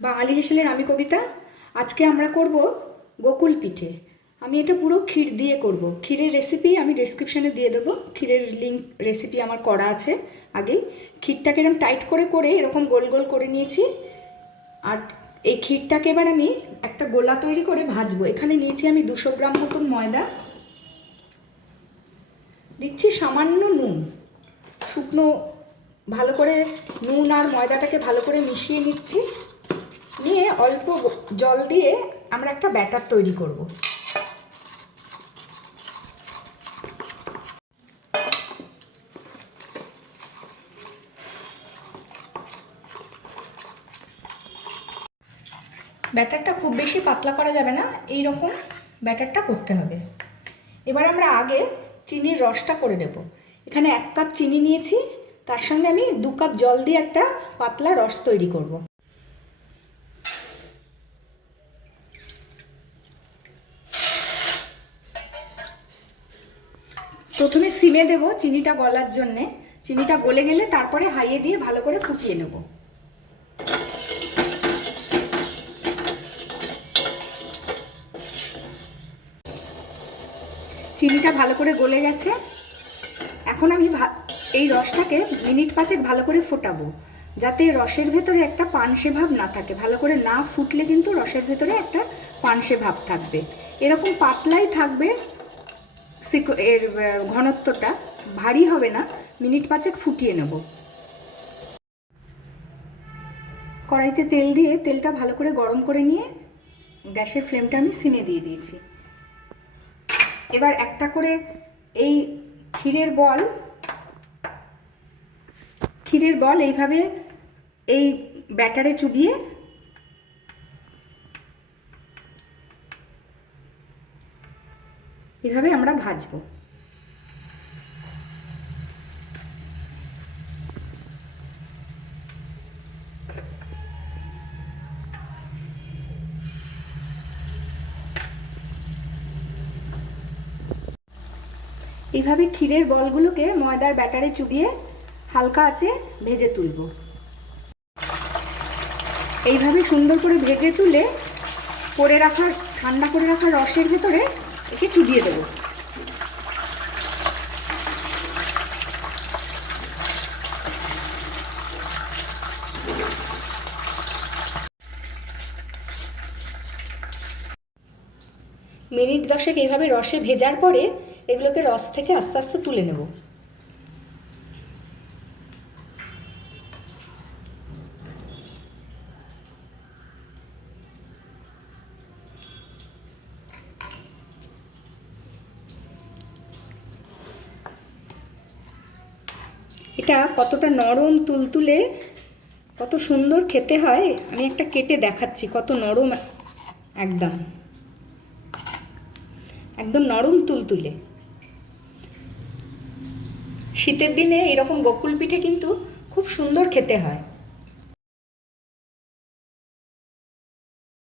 বাঙালি হেসেলের আমি কবিতা। আজকে আমরা করব গোকুল পিঠে। আমি এটা পুরো ক্ষীর দিয়ে করব। ক্ষীরের রেসিপি আমি ডেসক্রিপশানে দিয়ে দেবো। ক্ষীরের লিঙ্ক রেসিপি আমার করা আছে আগেই। ক্ষীরটাকে এরকম টাইট করে করে এরকম গোল গোল করে নিয়েছি। আর এই ক্ষীরটাকে এবার আমি একটা গোলা তৈরি করে ভাজবো। এখানে নিয়েছি আমি 200 গ্রাম মতন ময়দা, দিচ্ছি সামান্য নুন। শুকনো ভালো করে নুন আর ময়দাটাকে ভালো করে মিশিয়ে নিচ্ছি। নিয়ে অল্প জল দিয়ে আমরা একটা ব্যাটার তৈরি করব। ব্যাটারটা খুব বেশি পাতলা করা যাবে না, এই রকম ব্যাটারটা করতে হবে। এবার আমরা আগে চিনির রসটা করে নেব। এখানে 1 কাপ চিনি নিয়েছি, তার সঙ্গে আমি 2 কাপ জল দিয়ে একটা পাতলা রস তৈরি করব। প্রথমে সিমে দেব চিনিটা গলার জন্যে। চিনিটা গলে গেলে তারপরে হাইয়ে দিয়ে ভালো করে ফুটিয়ে নেব। চিনিটা ভালো করে গলে গেছে। এখন আমি এই রসটাকে মিনিট 5 ভালো করে ফোটাবো, যাতে রসের ভেতরে একটা পানসে ভাব না থাকে। ভালো করে না ফুটলে কিন্তু রসের ভেতরে একটা পানসে ভাব থাকবে। এরকম পাতলাই থাকবে, এর ঘনত্বটা ভারী হবে না। মিনিট 5 ফুটিয়ে নেব। কড়াইতে তেল দিয়ে তেলটা ভালো করে গরম করে নিয়ে গ্যাসের ফ্লেমটা আমি সিমে দিয়ে দিয়েছি। এবার একটা করে এই ক্ষীরের বল এইভাবে এই ব্যাটারে চুবিয়ে এভাবে আমরা ভাজবো। এইভাবে ক্ষীরের বলগুলোকে ময়দার ব্যাটারে চুবিয়ে হালকা আঁচে ভেজে তুলব। এইভাবে সুন্দর করে ভেজে তুলে ঠান্ডা করে রাখা রসের ভেতরে একে চুবিয়ে দেব। মিনিট 10 এইভাবে রসে ভেজার পরে এগুলোকে রস থেকে আস্তে আস্তে তুলে নেব। এটা কতটা নরম তুলতুলে, কত সুন্দর খেতে হয়। আমি একটা কেটে দেখাচ্ছি, কত নরম, একদম একদম নরম তুলতুলে। শীতের দিনে এরকম গোকুল পিঠে কিন্তু খুব সুন্দর খেতে হয়।